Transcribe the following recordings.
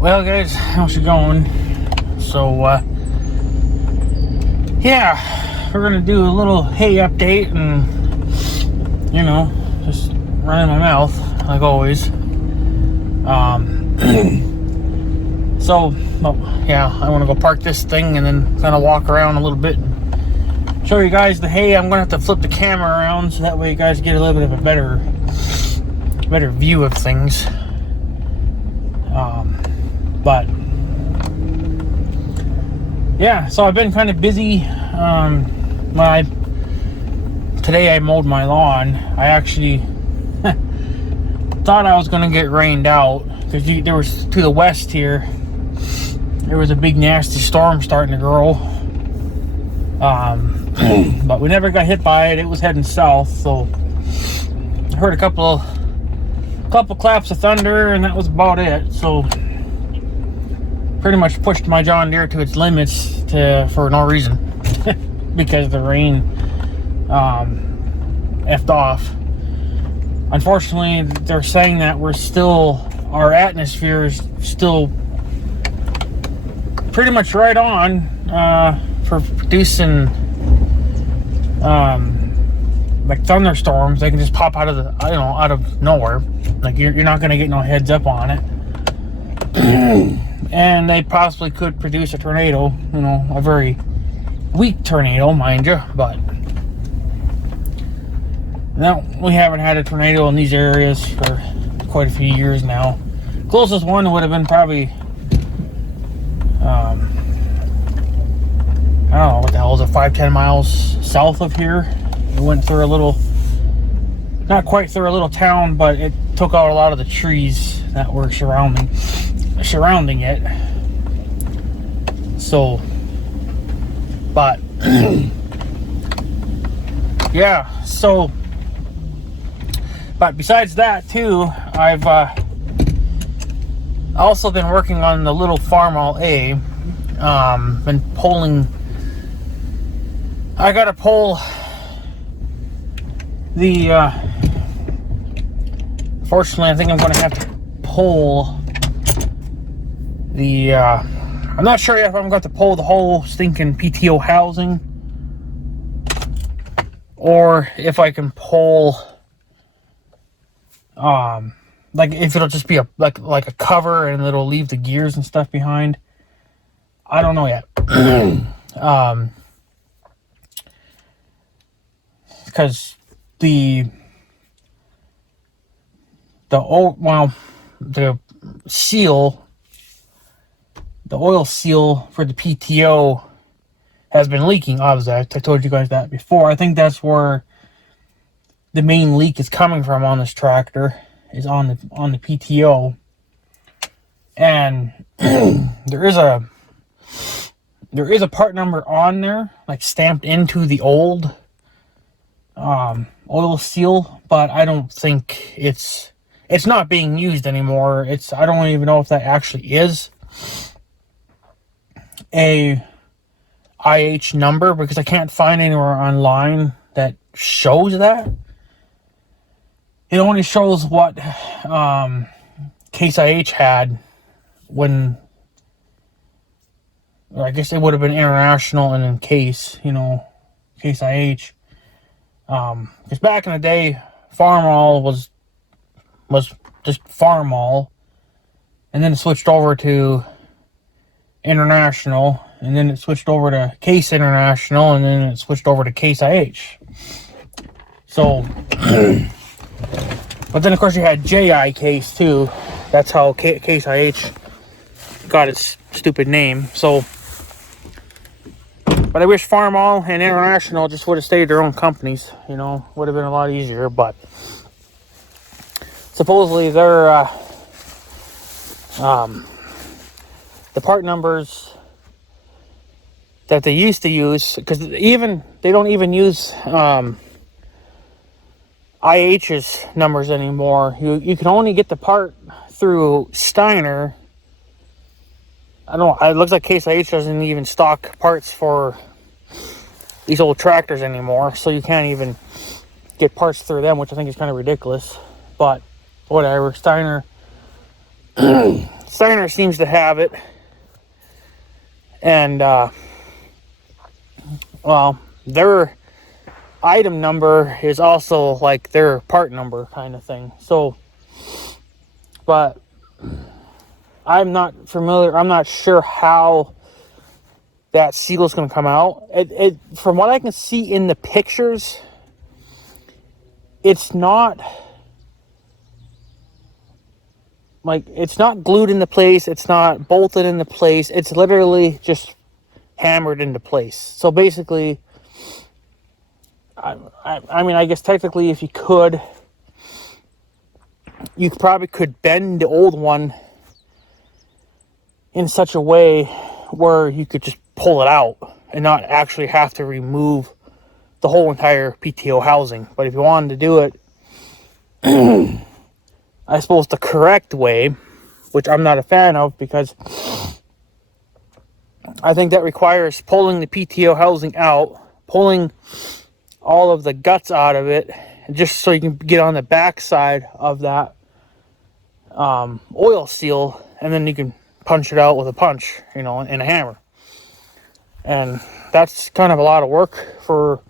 Well, guys, how's it going? So, yeah, we're gonna do a little hay update and, just running my mouth, like always. So, yeah, I want to go park this thing and then kind of walk around a little bit and show you guys the hay. I'm gonna have to flip the camera around so that way you guys get a little bit of a better view of things. But yeah, so I've been kind of busy. Today I mowed my lawn. I actually thought I was gonna get rained out because there was, to the west here, there was a big nasty storm starting to grow. But we never got hit by it. It was heading south, so I heard a couple claps of thunder, and that was about it. So pretty much pushed my John Deere to its limits for no reason because the rain effed off. Unfortunately, they're saying that our atmosphere is still pretty much right on for producing like thunderstorms. They can just pop out of nowhere. Like you're not gonna get no heads up on it. And they possibly could produce a tornado, a very weak tornado, mind you, but no, we haven't had a tornado in these areas for quite a few years now. Closest one would have been probably, I don't know, what the hell is it, 5-10 miles south of here. It went through not quite through a little town, but it took out a lot of the trees that were surrounding it. So, but yeah, so, but besides that too, I've also been working on the little Farmall A. Been pulling. I gotta pull the. Fortunately, I think I'm gonna have to pull the. I'm not sure yet if I'm going to pull the whole stinking PTO housing, or if I can pull, like if it'll just be like a cover and it'll leave the gears and stuff behind. I don't know yet. Because the seal. The oil seal for the PTO has been leaking. Obviously, I told you guys that before. I think that's where the main leak is coming from on this tractor, is on the PTO. And there is a part number on there, like stamped into the old oil seal, but I don't think it's not being used anymore. I don't even know if that actually is a IH number, because I can't find anywhere online that shows that. It only shows what Case IH had when, or I guess it would have been International and then Case, Case IH. Because back in the day, Farmall was just Farmall, and then it switched over to International, and then it switched over to Case International, and then it switched over to Case IH. So, but then of course you had JI Case too. That's how Case IH got its stupid name. So, but I wish Farmall and International just would have stayed their own companies. Would have been a lot easier. But supposedly they're the part numbers that they used to use, because they don't even use IH's numbers anymore. You can only get the part through Steiner. I don't know, it looks like Case IH doesn't even stock parts for these old tractors anymore, so you can't even get parts through them, which I think is kind of ridiculous. But whatever, Steiner Steiner seems to have it. And, well, their item number is also like their part number kind of thing. So, but I'm not familiar, I'm not sure how that seal is going to come out. It from what I can see in the pictures, it's not like, it's not glued into place, it's not bolted into place, it's literally just hammered into place. So basically, I mean, I guess technically if you could, you probably could bend the old one in such a way where you could just pull it out and not actually have to remove the whole entire PTO housing. But if you wanted to do it, I suppose the correct way, which I'm not a fan of, because I think that requires pulling the PTO housing out, pulling all of the guts out of it, just so you can get on the back side of that oil seal, and then you can punch it out with a punch, and a hammer. And that's kind of a lot of work for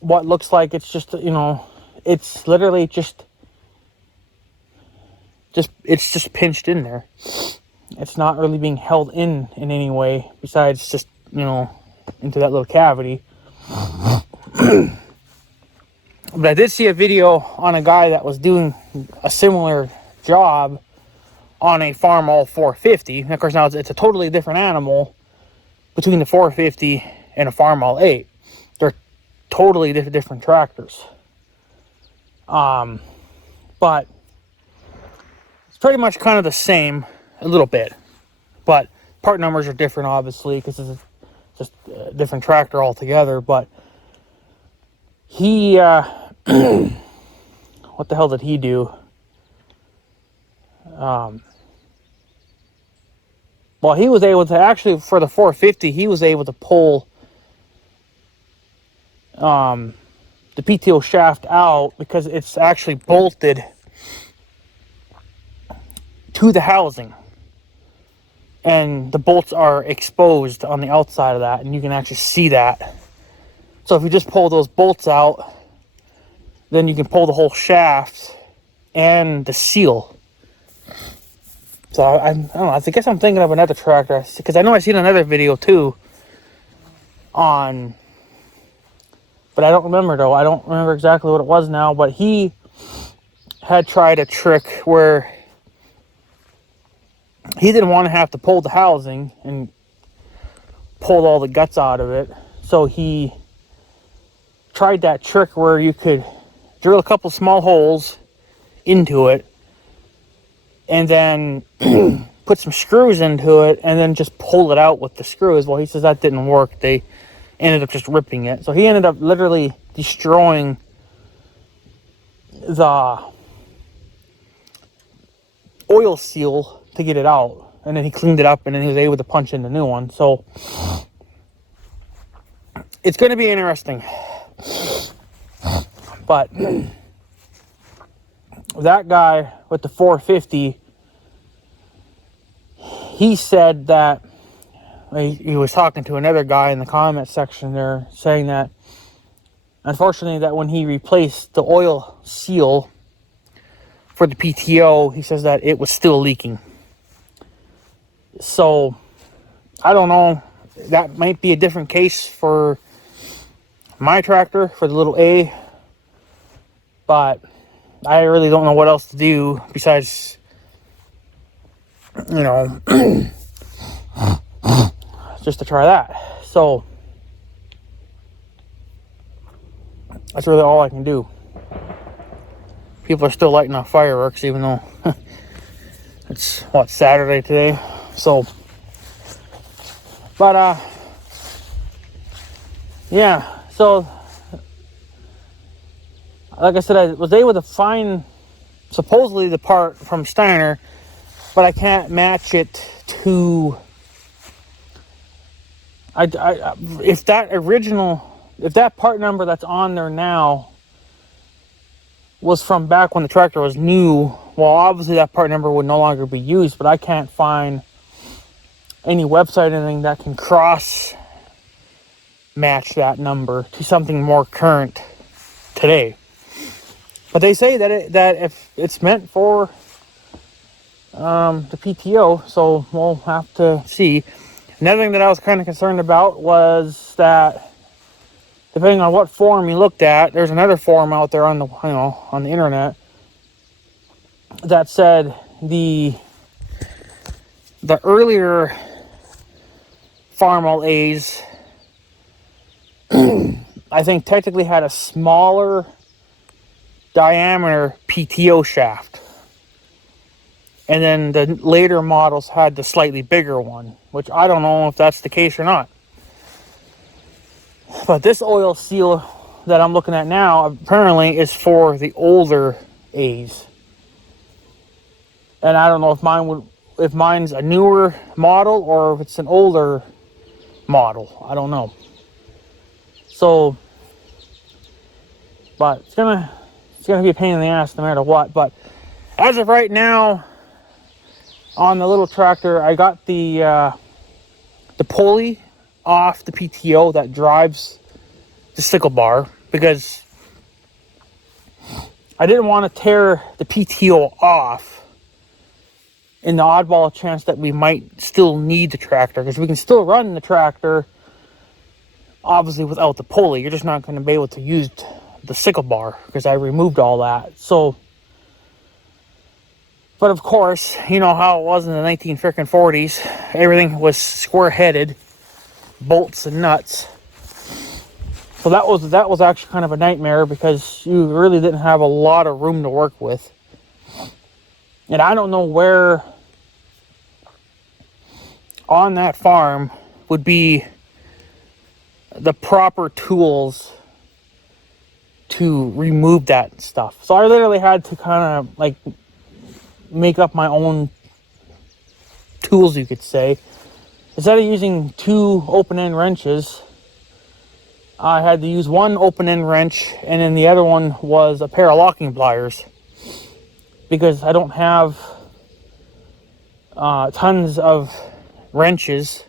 what looks like it's just, it's literally just it's just pinched in there. It's not really being held in any way besides just, into that little cavity. But I did see a video on a guy that was doing a similar job on a Farmall 450. And of course, now it's a totally different animal between the 450 and a Farmall 8. They're totally different tractors. But it's pretty much kind of the same a little bit. But part numbers are different, obviously, because it's just a different tractor altogether. But he, what the hell did he do? Well, he was able to actually, for the 450, he was able to pull the PTO shaft out because it's actually bolted to the housing. And the bolts are exposed on the outside of that, and you can actually see that. So if you just pull those bolts out, then you can pull the whole shaft and the seal. So I don't know, I guess I'm thinking of another tractor, because I know I've seen another video too on, but I don't remember though. I don't remember exactly what it was now, but he had tried a trick where he didn't want to have to pull the housing and pull all the guts out of it. So he tried that trick where you could drill a couple small holes into it and then put some screws into it and then just pull it out with the screws. Well, he says that didn't work. They ended up just ripping it. So he ended up literally destroying the oil seal to get it out. And then he cleaned it up, and then he was able to punch in the new one. So it's going to be interesting. But that guy with the 450, he said that he was talking to another guy in the comment section there, saying that unfortunately that when he replaced the oil seal for the PTO, he says that it was still leaking. So I don't know, that might be a different case for my tractor, for the little A, but I really don't know what else to do besides, just to try that. So that's really all I can do. People are still lighting off fireworks, even though it's Saturday today. So, but yeah. So, like I said, I was able to find supposedly the part from Steiner, but I can't match it to. If that part number that's on there now was from back when the tractor was new. Well, obviously that part number would no longer be used, but I can't find any website or anything that can cross match that number to something more current today. But they say that if it's meant for the PTO, so we'll have to see. Another thing that I was kind of concerned about was that depending on what forum you looked at, there's another forum out there on the on the internet that said the earlier Farmall A's I think technically had a smaller diameter PTO shaft. And then the later models had the slightly bigger one, which I don't know if that's the case or not. But this oil seal that I'm looking at now apparently is for the older A's. And I don't know if mine's a newer model or if it's an older model. I don't know. So, but it's gonna be a pain in the ass no matter what. But as of right now, on the little tractor, I got the pulley off the PTO that drives the sickle bar because I didn't want to tear the PTO off in the oddball chance that we might still need the tractor, because we can still run the tractor obviously without the pulley. You're just not going to be able to use the sickle bar because I removed all that. So, but of course, you know how it was in the 1940s. Everything was square-headed, bolts and nuts. So that was actually kind of a nightmare because you really didn't have a lot of room to work with. And I don't know where on that farm would be the proper tools to remove that stuff. So I literally had to kind of like make up my own tools, you could say. Instead of using 2 open-end wrenches, I had to use 1 open-end wrench, and then the other one was a pair of locking pliers, because I don't have tons of wrenches,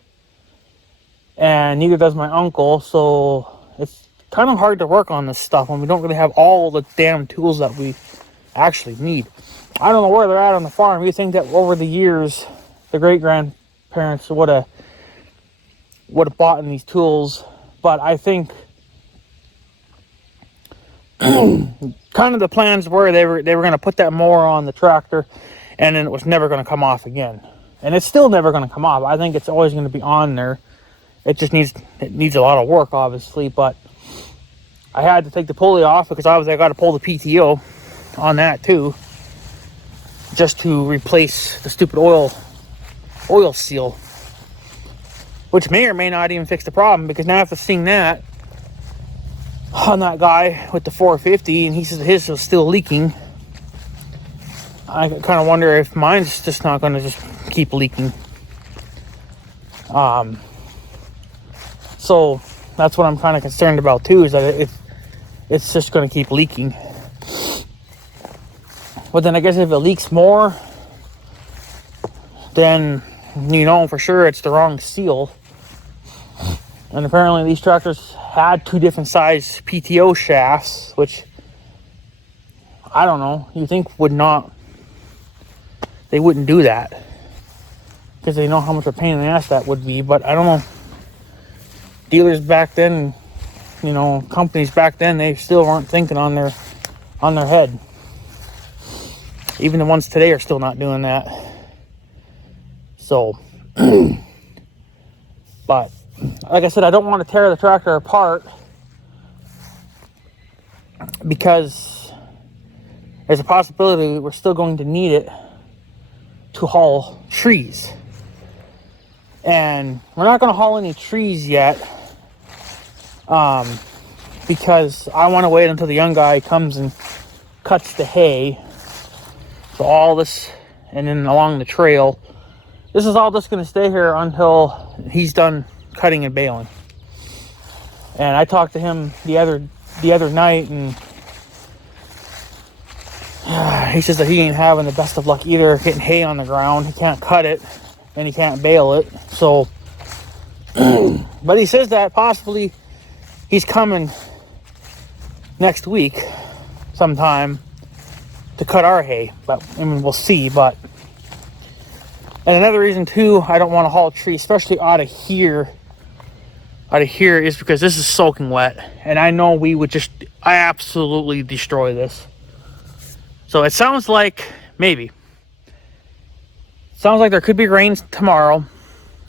and neither does my uncle, so it's kind of hard to work on this stuff when we don't really have all the damn tools that we actually need. I don't know where they're at on the farm. You think that over the years, the great-grandparents would have bought in these tools, but I think kind of the plans were they were going to put that mower on the tractor, and then it was never going to come off again. And it's still never going to come off. I think it's always going to be on there. It just needs a lot of work, obviously, but I had to take the pulley off because obviously I got to pull the PTO on that too, just to replace the stupid oil seal, which may or may not even fix the problem, because now after seeing that on that guy with the 450, and he says his was still leaking, I kind of wonder if mine's just not going to just keep leaking. So that's what I'm kind of concerned about too, is that it's just going to keep leaking. But then I guess if it leaks more, then you know for sure it's the wrong seal. And apparently these tractors had 2 different size PTO shafts, which I don't know, you think they wouldn't do that, because they know how much of a pain in the ass that would be. But I don't know, dealers back then, you know, companies back then, they still weren't thinking on their head. Even the ones today are still not doing that. So, but like I said, I don't want to tear the tractor apart, because there's a possibility we're still going to need it to haul trees. And we're not going to haul any trees yet, because I want to wait until the young guy comes and cuts the hay. So all this, and then along the trail, this is all just going to stay here until he's done cutting and baling. And I talked to him the other night, and He says that he ain't having the best of luck either getting hay on the ground. He can't cut it and he can't bale it. So, but he says that possibly he's coming next week sometime to cut our hay. But I mean, we'll see. But and another reason too, I don't want to haul trees, especially out of here, is because this is soaking wet, and I know we would just absolutely destroy this. So it sounds like maybe. Sounds like there could be rain tomorrow.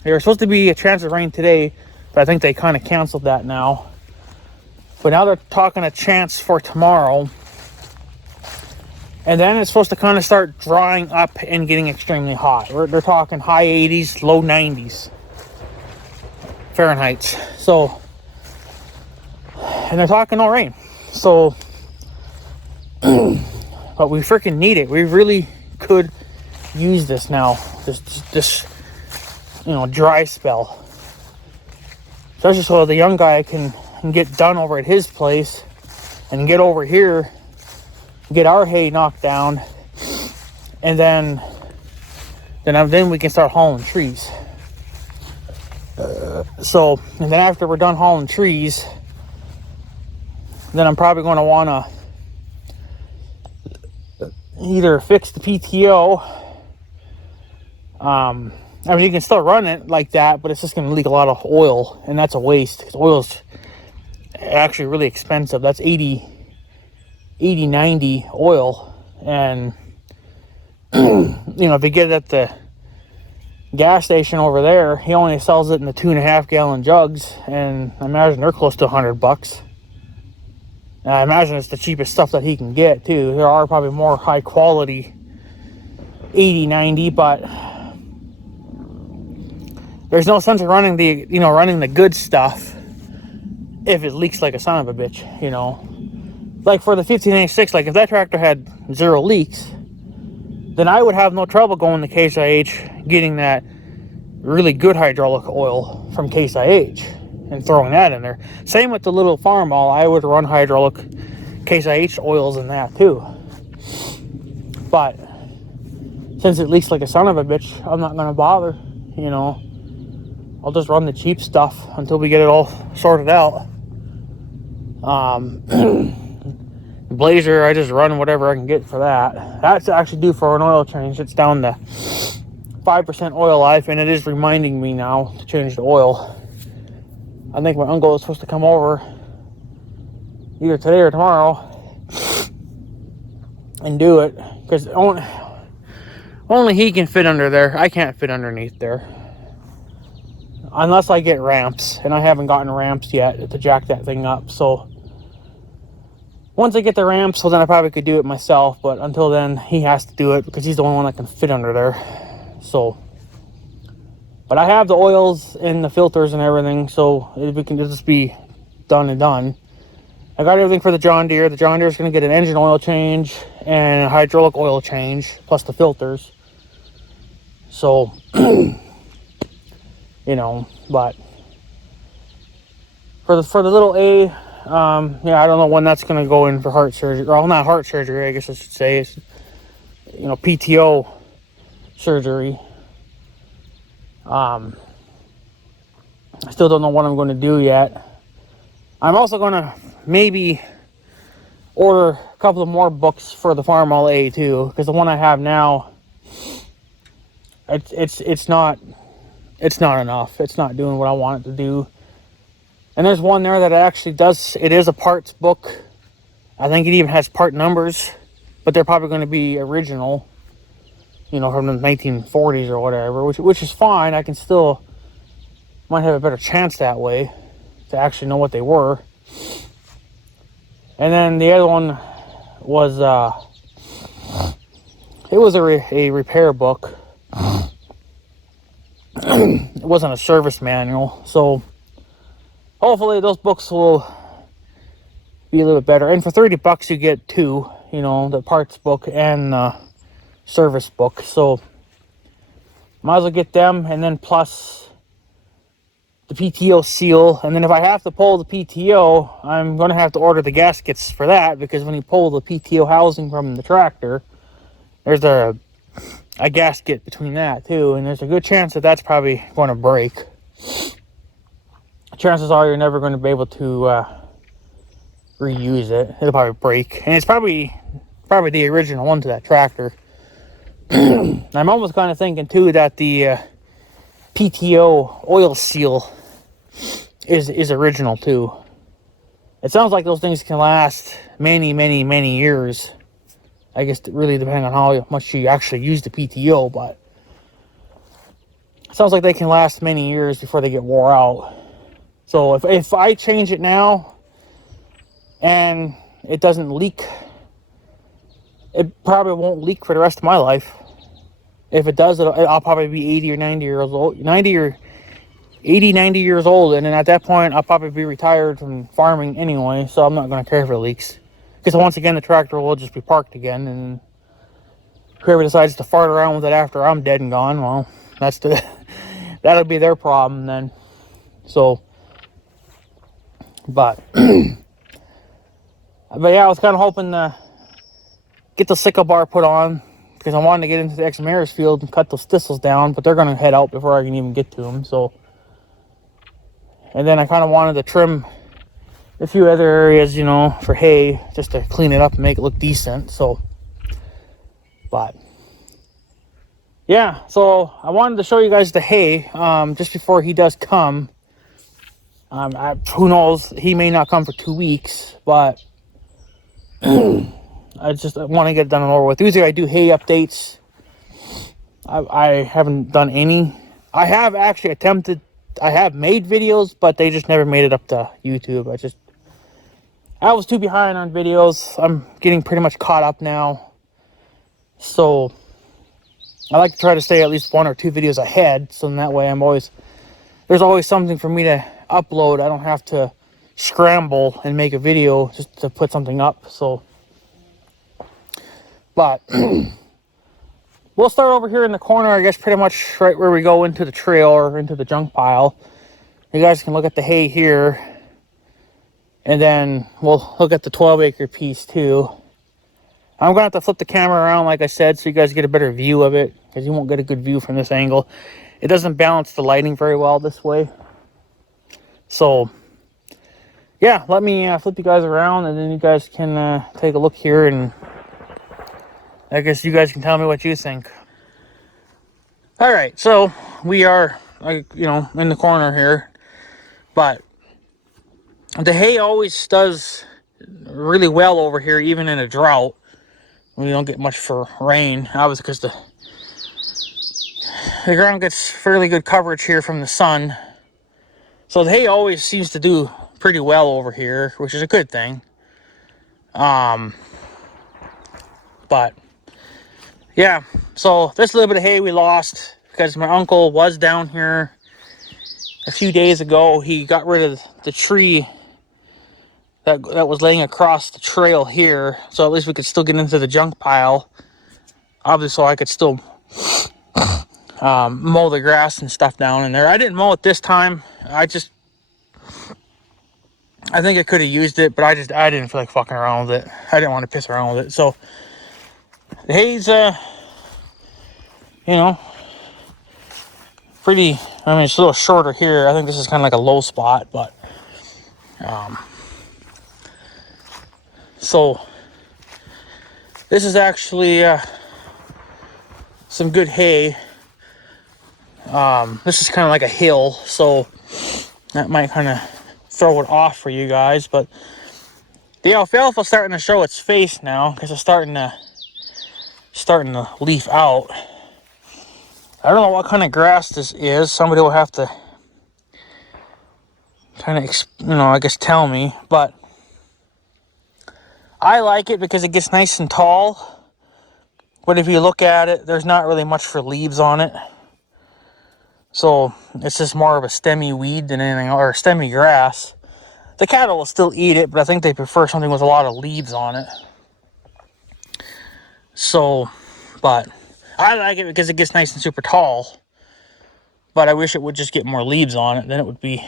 There was supposed to be a chance of rain today, but I think they kind of canceled that now. But now they're talking a chance for tomorrow. And then it's supposed to kind of start drying up and getting extremely hot. They're talking high 80s, low 90s Fahrenheit. So, and they're talking no rain. So, but we freaking need it. We really could use this now. This dry spell. Especially so the young guy can get done over at his place and get over here, get our hay knocked down, and then we can start hauling trees. And then after we're done hauling trees, then I'm probably going to want to either fix the PTO. I mean, you can still run it like that, but it's just going to leak a lot of oil, and that's a waste, because oil's actually really expensive. That's 90 oil, and if you get it at the gas station over there, he only sells it in the 2.5 gallon jugs, and I imagine they're close to $100. And I imagine it's the cheapest stuff that he can get too. There are probably more high quality 90, but there's no sense of running the good stuff if it leaks like a son of a bitch, Like for the 1586, like if that tractor had 0 leaks, then I would have no trouble going to Case IH, getting that really good hydraulic oil from Case IH and throwing that in there. Same with the little Farmall, I would run hydraulic Case IH oils in that too. But since it leaks like a son of a bitch, I'm not going to bother, I'll just run the cheap stuff until we get it all sorted out. Blazer, I just run whatever I can get for that. That's actually due for an oil change. It's down to 5% oil life, and it is reminding me now to change the oil. I think my uncle is supposed to come over either today or tomorrow and do it, because only he can fit under there. I can't fit underneath there unless I get ramps, and I haven't gotten ramps yet to jack that thing up. So once I get the ramps, well, then I probably could do it myself, but until then he has to do it because he's the only one that can fit under there. So, but I have the oils and the filters and everything, so it can just be done and done. I got everything for the John Deere. The John Deere is going to get an engine oil change and a hydraulic oil change, plus the filters. So, but for the little A, I don't know when that's going to go in for heart surgery. Well, not heart surgery, I guess I should say. It's, PTO surgery. I still don't know what I'm going to do yet. I'm also going to maybe order a couple of more books for the Farmall A too, because the one I have now, it's not enough. It's not doing what I want it to do. And there's one there that actually does, it is a parts book. I think it even has part numbers, but they're probably going to be original, from the 1940s or whatever, which is fine. I can still, might have a better chance that way to actually know what they were. And then the other one was, it was a repair book. It wasn't a service manual, so hopefully those books will be a little bit better. And for $30 you get two, the parts book and the service book. So might as well get them, and then plus the PTO seal, and then if I have to pull the PTO, I'm going to have to order the gaskets for that, because when you pull the PTO housing from the tractor, there's a gasket between that too, and there's a good chance that that's probably going to break. Chances are you're never going to be able to reuse it. It'll probably break, and it's probably the original one to that tractor. I'm almost kind of thinking too that the PTO oil seal is original too. It sounds like those things can last many years. I guess really depending on how much you actually use the PTO, but it sounds like they can last many years before they get wore out. So if I change it now and it doesn't leak, it probably won't leak for the rest of my life. If it does, I'll probably be 80 or 90 years old, 90 years old, and then at that point I'll probably be retired from farming anyway, so I'm not going to care if it leaks. Because once again, the tractor will just be parked again, and whoever decides to fart around with it after I'm dead and gone, well, that'll be their problem then. So, but yeah, I was kind of hoping to get the sickle bar put on, because I wanted to get into the X-Maris field and cut those thistles down, but they're going to head out before I can even get to them. So, and then I kind of wanted to trim a few other areas, you know, for hay, just to clean it up and make it look decent. So, but yeah, so I wanted to show you guys the hay just before he does come. Who knows, he may not come for 2 weeks, but I want to get it done and over with. Usually I do hay updates. I haven't done any. I have actually attempted, I have made videos, but they just never made it up to YouTube. I was too behind on videos. I'm getting pretty much caught up now. So I like to try to stay at least 1 or 2 videos ahead, so in that way there's always something for me to upload. I don't have to scramble and make a video just to put something up. So, but we'll start over here in the corner, I guess, pretty much right where we go into the trail or into the junk pile. You guys can look at the hay here, and then we'll look at the 12-acre piece too. I'm going to have to flip the camera around, like I said, so you guys get a better view of it, because you won't get a good view from this angle. It doesn't balance the lighting very well this way. So, yeah, let me flip you guys around, and then you guys can take a look here, and I guess you guys can tell me what you think. Alright, so we are, in the corner here, but the hay always does really well over here, even in a drought. We don't get much for rain, obviously, because the ground gets fairly good coverage here from the sun. So the hay always seems to do pretty well over here, which is a good thing. But yeah, so this little bit of hay we lost because my uncle was down here a few days ago. He got rid of the tree that was laying across the trail here, so at least we could still get into the junk pile. Obviously, so I could still mow the grass and stuff down in there. I didn't mow it this time. I think I could have used it, but I didn't feel like fucking around with it. I didn't want to piss around with it. So the hay's pretty, it's a little shorter here. I think this is kind of like a low spot, but so this is actually some good hay. This is kind of like a hill, so that might kind of throw it off for you guys, but the alfalfa's starting to show its face now because it's starting to leaf out. I don't know what kind of grass this is. Somebody will have to kind of, I guess tell me, but I like it because it gets nice and tall. But if you look at it, there's not really much for leaves on it. So it's just more of a stemmy weed than anything, or a stemmy grass. The cattle will still eat it, but I think they prefer something with a lot of leaves on it. So, but I like it because it gets nice and super tall. But I wish it would just get more leaves on it. Then it would be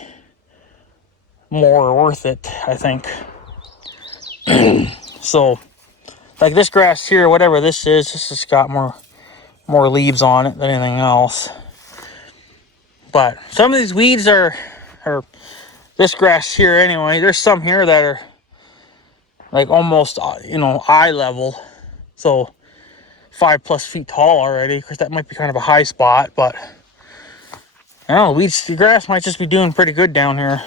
more worth it, I think. So, like this grass here, whatever this has got more leaves on it than anything else. But some of these weeds are this grass here anyway. There's some here that are like almost, eye level. So 5+ feet tall already. Of course, that might be kind of a high spot, but I don't know, the grass might just be doing pretty good down here.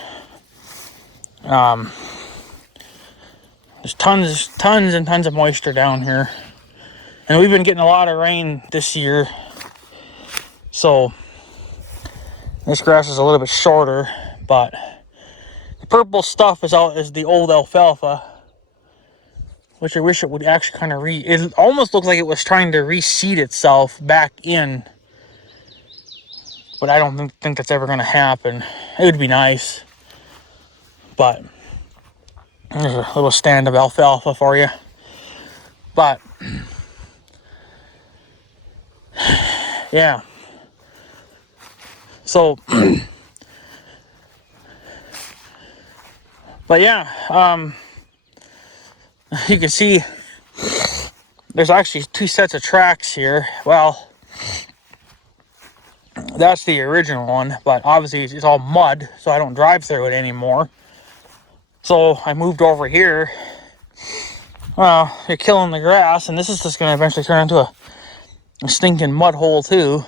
There's tons and tons of moisture down here. And we've been getting a lot of rain this year. So this grass is a little bit shorter, but the purple stuff is the old alfalfa, which I wish it would actually kind of it almost looked like it was trying to reseed itself back in. But I don't think that's ever going to happen. It would be nice. But there's a little stand of alfalfa for you. But yeah. So but yeah, you can see there's actually 2 sets of tracks here. Well, that's the original one, but obviously it's all mud, so I don't drive through it anymore. So I moved over here. Well, you're killing the grass, and this is just going to eventually turn into a stinking mud hole too.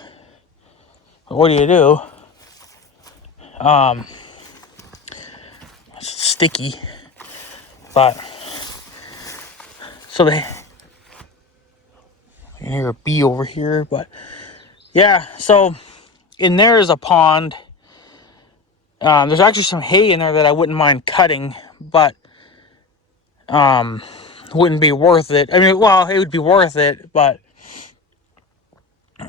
But what do? It's sticky. But so you can hear a bee over here, but yeah, so in there is a pond. There's actually some hay in there that I wouldn't mind cutting, but wouldn't be worth it. I mean, well, it would be worth it, but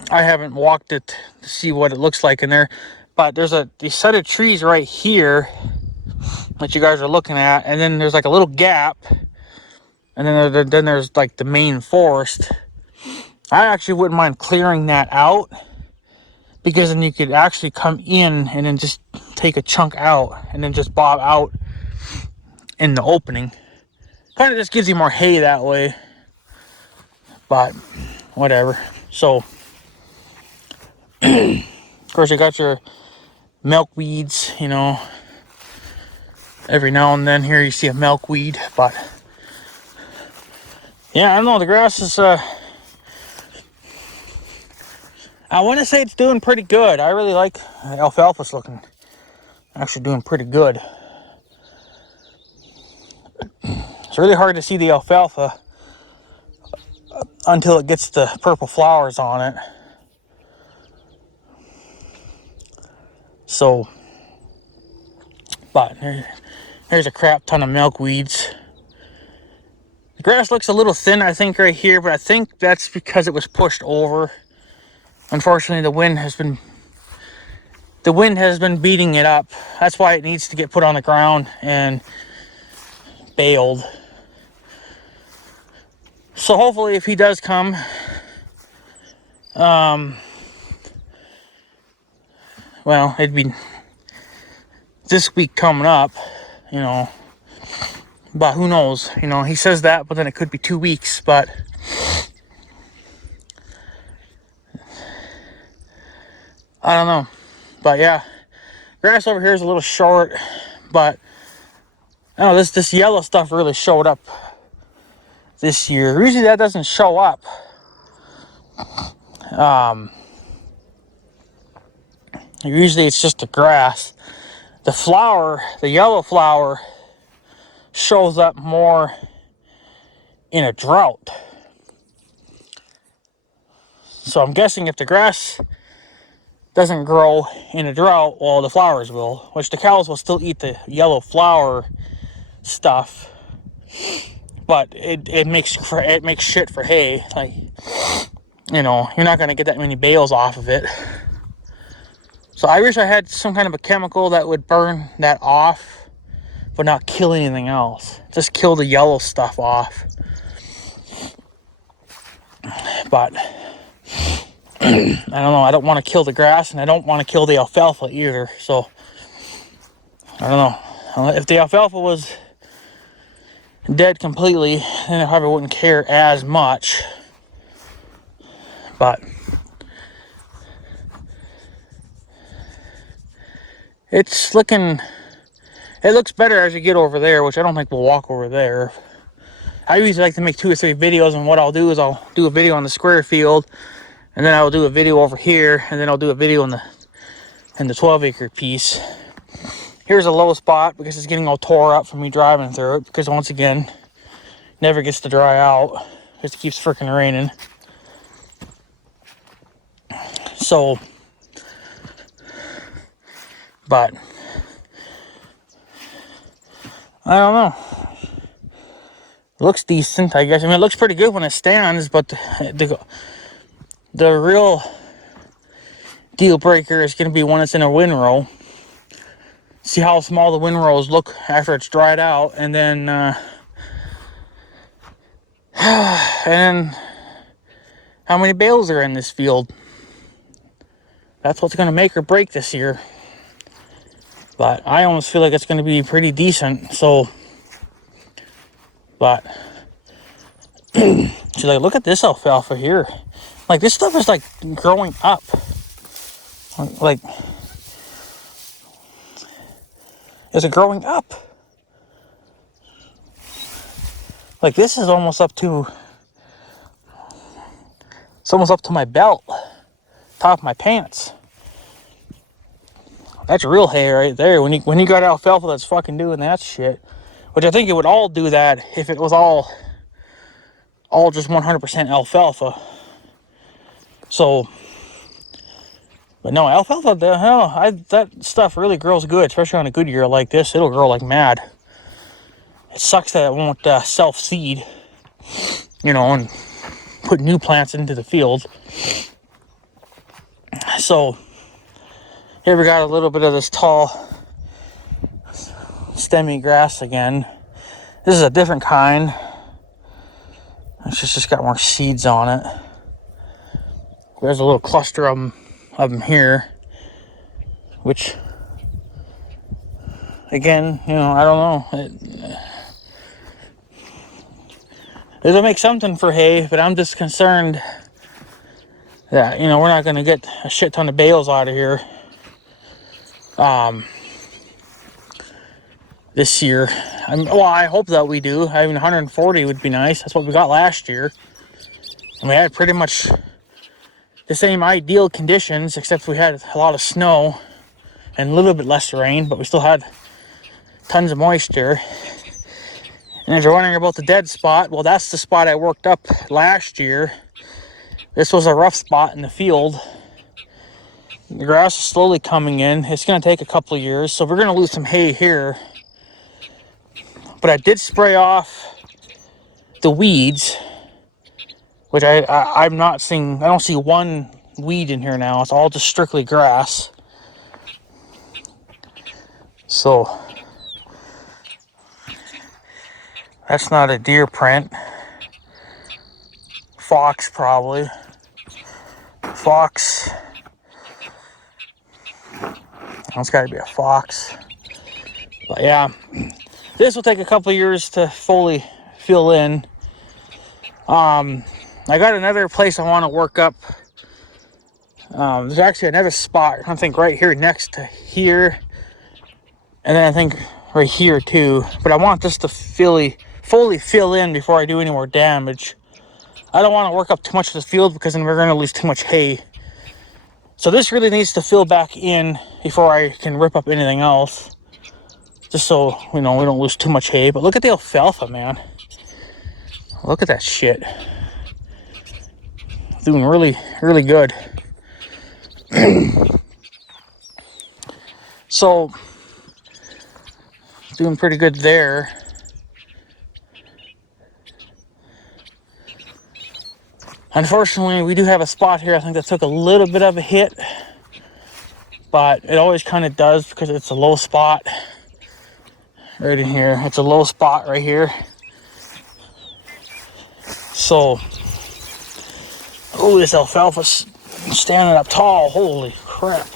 I haven't walked it to see what it looks like in there. But there's a set of trees right here that you guys are looking at, and then there's like a little gap, and then there's like the main forest. I actually wouldn't mind clearing that out, because then you could actually come in and then just take a chunk out and then just bob out in the opening. Kind of just gives you more hay that way. But whatever. So of course you got your milkweeds, every now and then here you see a milkweed. But yeah, I don't know, the grass is I want to say it's doing pretty good. I really like alfalfa's actually doing pretty good. It's really hard to see the alfalfa until it gets the purple flowers on it. So, but there's a crap ton of milkweeds. The grass looks a little thin, I think, right here, but I think that's because it was pushed over. Unfortunately, the wind has been beating it up. That's why it needs to get put on the ground and baled. So hopefully, if he does come, well, it'd be this week coming up, but who knows? He says that, but then it could be 2 weeks, but I don't know. But yeah, grass over here is a little short, but I don't know, this yellow stuff really showed up this year. Usually that doesn't show up. Usually it's just the grass. The yellow flower shows up more in a drought. So I'm guessing if the grass doesn't grow in a drought, well, the flowers will, which the cows will still eat the yellow flower stuff, but it makes shit for hay. Like, you're not going to get that many bales off of it. So I wish I had some kind of a chemical that would burn that off, but not kill anything else. Just kill the yellow stuff off. But I don't know. I don't want to kill the grass, and I don't want to kill the alfalfa either. So I don't know. If the alfalfa was dead completely, then I probably wouldn't care as much. But it's looking, it looks better as you get over there, which I don't think we'll walk over there. I usually like to make 2 or 3 videos, and what I'll do is I'll do a video on the square field, and then I'll do a video over here, and then I'll do a video in the 12-acre piece. Here's a low spot because it's getting all tore up from me driving through it, because once again, never gets to dry out because it keeps freaking raining. So, but I don't know. It looks decent, I guess. I mean, it looks pretty good when it stands, but the real deal breaker is going to be when it's in a windrow. See how small the windrows look after it's dried out, and then and how many bales are in this field. That's what's going to make or break this year. But I almost feel like it's going to be pretty decent. So, but she's like, look at this alfalfa here. Like, this stuff is like growing up. Like, is it growing up? Like, this is almost up to, it's almost up to my belt, top of my pants. That's real hay right there. When you got alfalfa that's fucking doing that shit, which I think it would all do that if it was all just 100% alfalfa. So, but no, alfalfa, the hell, that stuff really grows good, especially on a good year like this. It'll grow like mad. It sucks that it won't self-seed, you know, and put new plants into the field. So, here we got a little bit of this tall stemmy grass again. This is a different kind. It's just got more seeds on it. There's a little cluster of them here, which, again, you know, I don't know. It'll make something for hay, but I'm just concerned that, you know, we're not going to get a shit ton of bales out of here this year. Well, I hope that we do. I mean, 140 would be nice. That's what we got last year. And we had pretty much the same ideal conditions, except we had a lot of snow and a little bit less rain, but we still had tons of moisture. And if you're wondering about the dead spot, well, that's the spot I worked up last year. This was a rough spot in the field. The grass is slowly coming in. It's going to take a couple of years, so we're going to lose some hay here. But I did spray off the weeds, which I'm not seeing. I don't see one weed in here now. It's all just strictly grass. So that's not a deer print. Fox, probably. Fox. It's got to be a fox. But yeah, this will take a couple of years to fully fill in. I got another place I want to work up. There's actually another spot, I think, right here next to here. And then I think right here too. But I want this to fully fill in before I do any more damage. I don't want to work up too much of this field because then we're going to lose too much hay. So this really needs to fill back in before I can rip up anything else. Just so, you know, we don't lose too much hay. But look at the alfalfa, man. Look at that shit. Doing really, really good. So, doing pretty good there. Unfortunately, we do have a spot here, I think, that took a little bit of a hit. But it always kind of does because it's a low spot. Right in here. It's a low spot right here. So, oh, this alfalfa's standing up tall. Holy crap.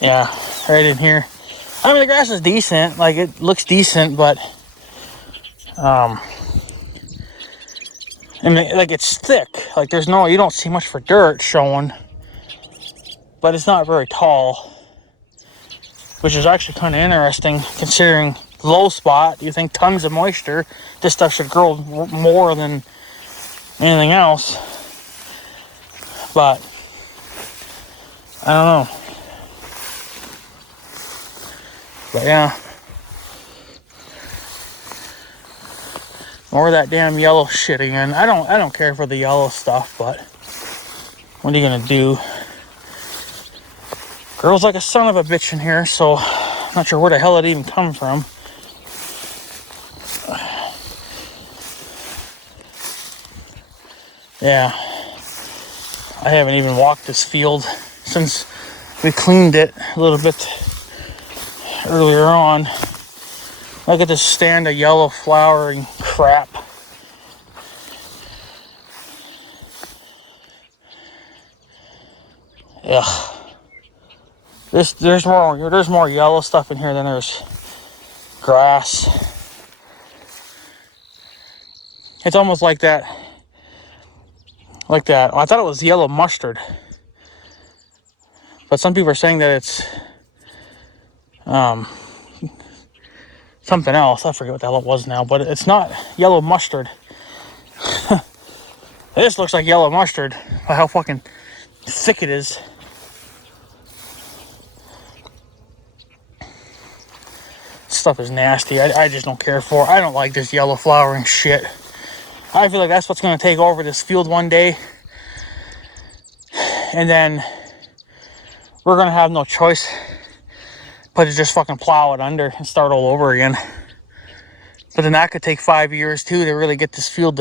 Yeah, right in here. I mean, the grass is decent. Like, it looks decent, but and like, it's thick. Like, there's no, you don't see much for dirt showing, but it's not very tall, which is actually kind of interesting considering low spot. You think tons of moisture, this stuff should grow more than anything else, but I don't know. But yeah, more of that damn yellow shit again. I don't care for the yellow stuff, but what are you gonna do? Girl's like a son of a bitch in here, so I'm not sure where the hell it even come from. Yeah, I haven't even walked this field since we cleaned it a little bit earlier on. Look at this stand of yellow flowering crap. Ugh. There's more yellow stuff in here than there's grass. It's almost like that. Like that. I thought it was yellow mustard, but some people are saying that it's something else. I forget what the hell it was now, but it's not yellow mustard. This looks like yellow mustard by how fucking thick it is. Stuff is nasty. I just don't care for it. I don't like this yellow flowering shit. I feel like that's what's going to take over this field one day, and then we're going to have no choice but to just fucking plow it under and start all over again. But then that could take 5 years too to really get this field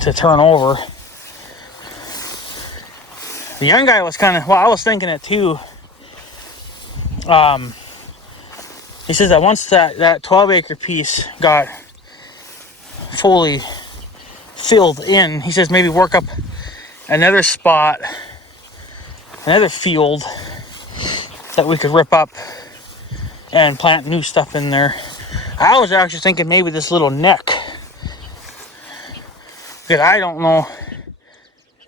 to turn over. The young guy was kind of, well, I was thinking it too. He says that once that 12-acre piece got fully filled in, he says maybe work up another spot, another field that we could rip up and plant new stuff in there. I was actually thinking maybe this little neck, because I don't know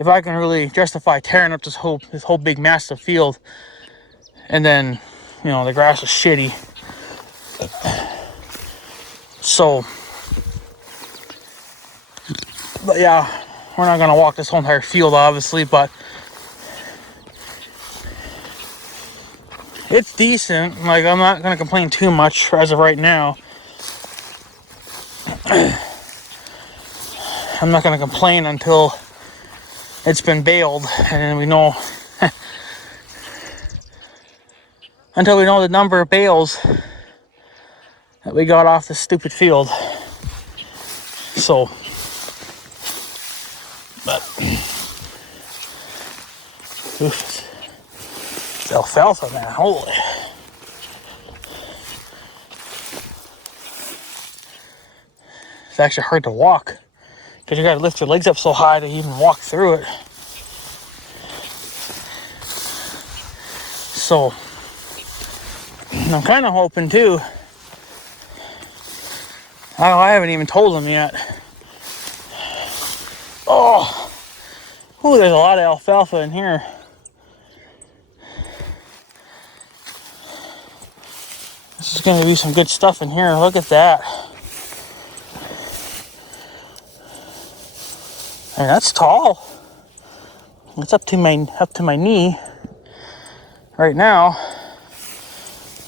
if I can really justify tearing up this whole big massive field, and then, you know, the grass is shitty. So, but yeah, we're not gonna walk this whole entire field, obviously, but it's decent. Like, I'm not gonna complain too much as of right now. I'm not gonna complain until it's been baled and we know until we know the number of bales that we got off this stupid field. So, but oof, it's alfalfa, man. Holy. It's actually hard to walk because you gotta lift your legs up so high to even walk through it. So, I'm kind of hoping too. I haven't even told them yet. Oh, ooh, there's a lot of alfalfa in here. This is going to be some good stuff in here. Look at that. And that's tall. It's up to my knee right now.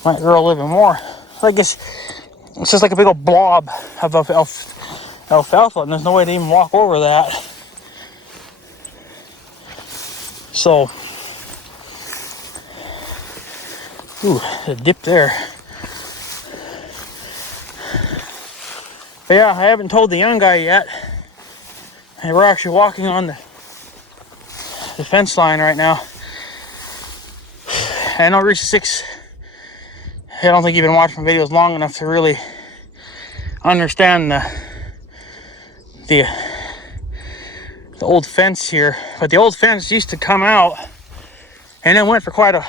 Might grow a little bit more. I guess it's just like a big old blob of alfalfa, and there's no way to even walk over that. So, ooh, a dip there. But yeah, I haven't told the young guy yet. And we're actually walking on the fence line right now. I know Reach 6, I don't think you've been watching videos long enough to really understand the old fence here. But the old fence used to come out and it went for quite a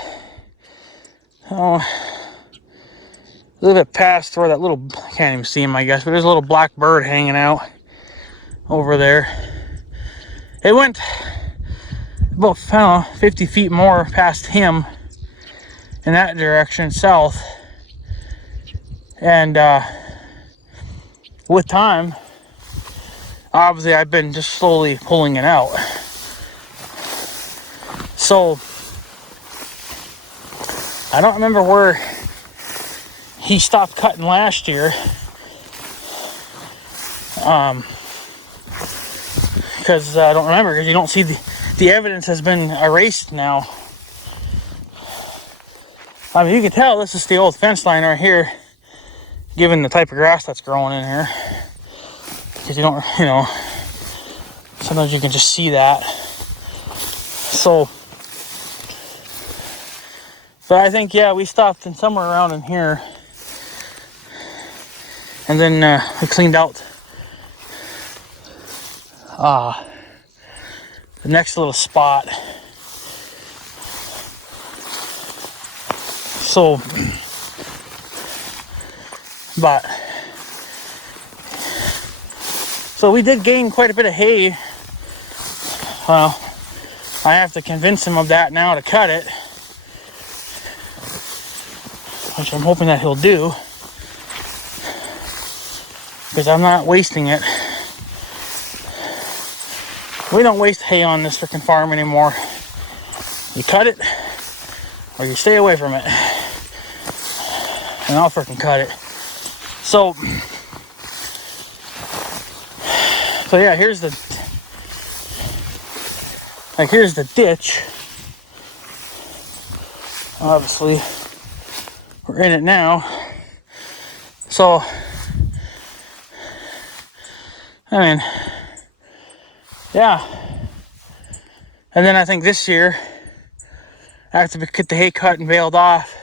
little bit past where that little, I can't even see him, I guess, but there's a little black bird hanging out over there. It went about, I don't know, 50 feet more past him in that direction, south. And with time, obviously I've been just slowly pulling it out. So I don't remember where he stopped cutting last year. Because I don't remember, because you don't see the evidence has been erased now. I mean, you can tell this is the old fence line right here, given the type of grass that's growing in here. Because you don't, sometimes you can just see that. So, but I think, yeah, we stopped in somewhere around in here. And then we cleaned out the next little spot. So, so we did gain quite a bit of hay. Well, I have to convince him of that now to cut it, which I'm hoping that he'll do, because I'm not wasting it. We don't waste hay on this freaking farm anymore. You cut it, or you stay away from it. And I'll freaking cut it. So yeah, here's the ditch. Obviously, we're in it now. So, I mean, yeah. And then I think this year, after we get the hay cut and baled off,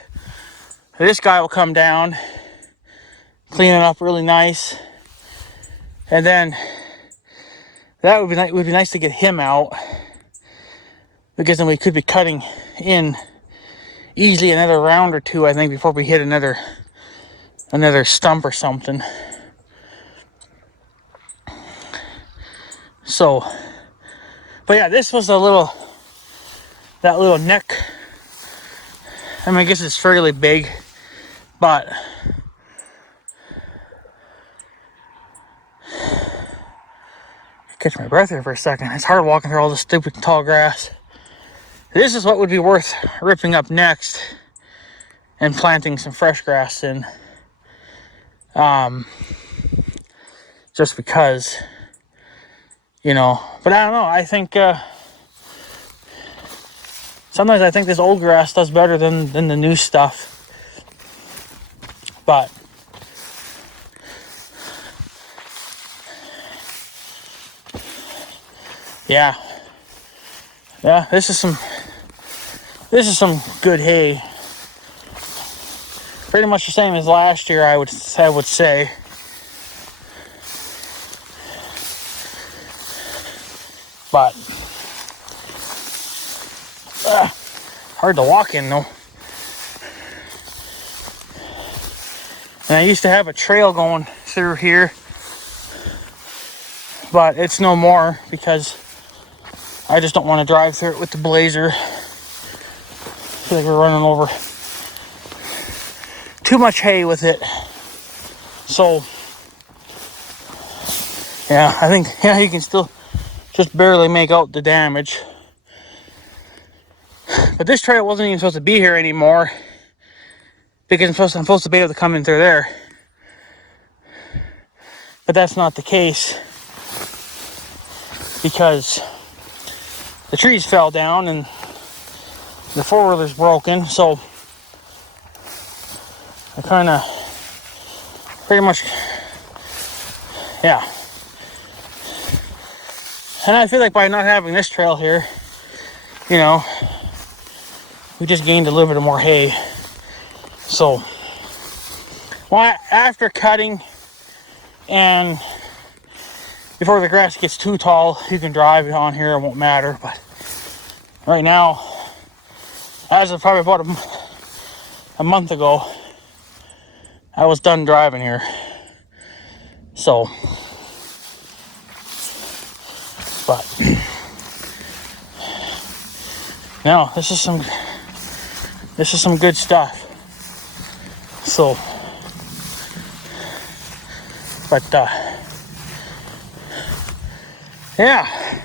this guy will come down, clean it up really nice, and then that would be nice to get him out, because then we could be cutting in easily another round or two, I think, before we hit another stump or something. So, but yeah, this was that little neck. I mean, I guess it's fairly big, but catch my breath here for a second. It's hard walking through all this stupid tall grass. This is what would be worth ripping up next and planting some fresh grass in. Just because, but I don't know. I think sometimes I think this old grass does better than the new stuff. But yeah, this is some good hay. Pretty much the same as last year, I would say. But hard to walk in though. And I used to have a trail going through here, but it's no more because I just don't want to drive through it with the Blazer. I feel like we're running over too much hay with it. So yeah, I think you can still just barely make out the damage. But this trail wasn't even supposed to be here anymore, because I'm supposed to be able to come in through there. But that's not the case, because the trees fell down and the four-wheeler's broken, so I kind of pretty much, yeah. And I feel like by not having this trail here, we just gained a little bit of more hay. So, well, after cutting and before the grass gets too tall, you can drive on here. It won't matter. But right now, as of probably about a month ago, I was done driving here. So, but now this is some good stuff. So, but yeah.